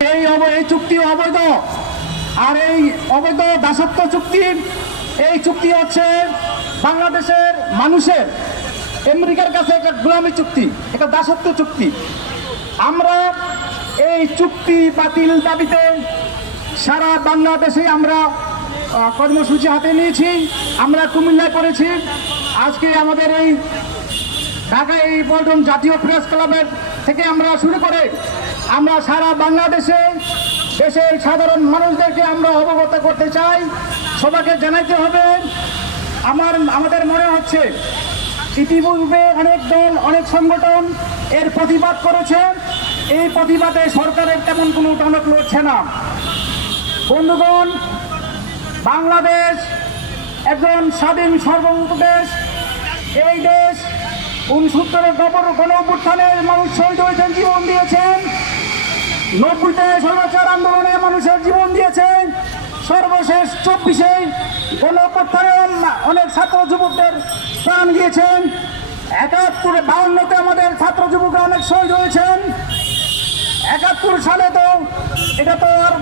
এই চুক্তি অবৈধ। আর এই অবৈধ দাসত্ব চুক্তি, এই চুক্তি হচ্ছে বাংলাদেশের মানুষের আমেরিকার কাছে একটা গোলামি চুক্তি, একটা দাসত্ব চুক্তি। আমরা এই চুক্তি বাতিল দাবিতে সারা বাংলাদেশে আমরা কর্মসূচি হাতে নিয়েছি। আমরা কুমিল্লায় করেছি, আজকে আমাদের এই ঢাকা এই পল্টন জাতীয় প্রেস ক্লাবের থেকে আমরা শুরু করে আমরা সারা বাংলাদেশে দেশের সাধারণ মানুষদেরকে আমরা অবগত করতে চাই। সবাইকে জানাইতে হবে। আমাদের মনে হচ্ছে ইতিপূর্বে অনেক দল, অনেক সংগঠন এর প্রতিবাদ করেছে। এই প্রতিবাদে সরকারের তেমন কোনো টনক লড়ছে না। বন্ধুগণ, বাংলাদেশ একজন স্বাধীন সার্বভৌম দেশ। এই দেশ 69 গণ অভ্যুত্থানে মানুষ শহীদ হয়েছেন, জীবন দিয়েছেন। 90-তে স্বৈরাচার আন্দোলনে মানুষের জীবন দিয়েছেন। সর্বশেষ 24-এ গণ অভ্যুত্থানে অনেক ছাত্র যুবকদের প্রাণ দিয়েছেন। 71-52-তে আমাদের ছাত্র যুবকরা অনেক শহীদ হয়েছেন। 71 সালে তো এটা তো আর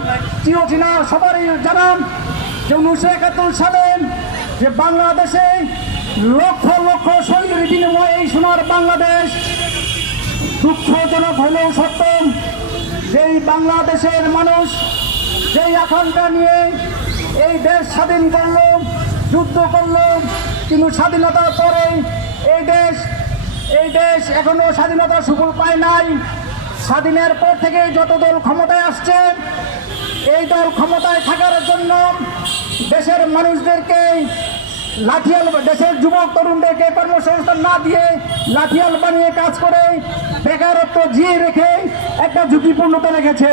চিরচিনা, সবারই জানা যে 1971 সালে যে বাংলাদেশে লক্ষ লক্ষ শহীদের বিনিময়ে এই সোনার বাংলাদেশ, দুঃখজনক হলেও সত্য, যেই বাংলাদেশের মানুষ যেই আকাঙ্ক্ষা নিয়ে এই দেশ স্বাধীন করল, যুদ্ধ করল, কিন্তু স্বাধীনতার পরে এই দেশ এখনো স্বাধীনতার সুফল পায় নাই। স্বাধীনের পর থেকে যত দল ক্ষমতায় আসছে, এই দল ক্ষমতায় থাকার জন্য দেশের মানুষদেরকে লাঠিয়াল, দেশের যুবক তরুণদেরকে কর্মসংস্থান না দিয়ে লাঠিয়াল বানিয়ে কাজ করে বেকারত্ব জিয়ে রেখে একটা ঝুঁকিপূর্ণতা রেখেছে।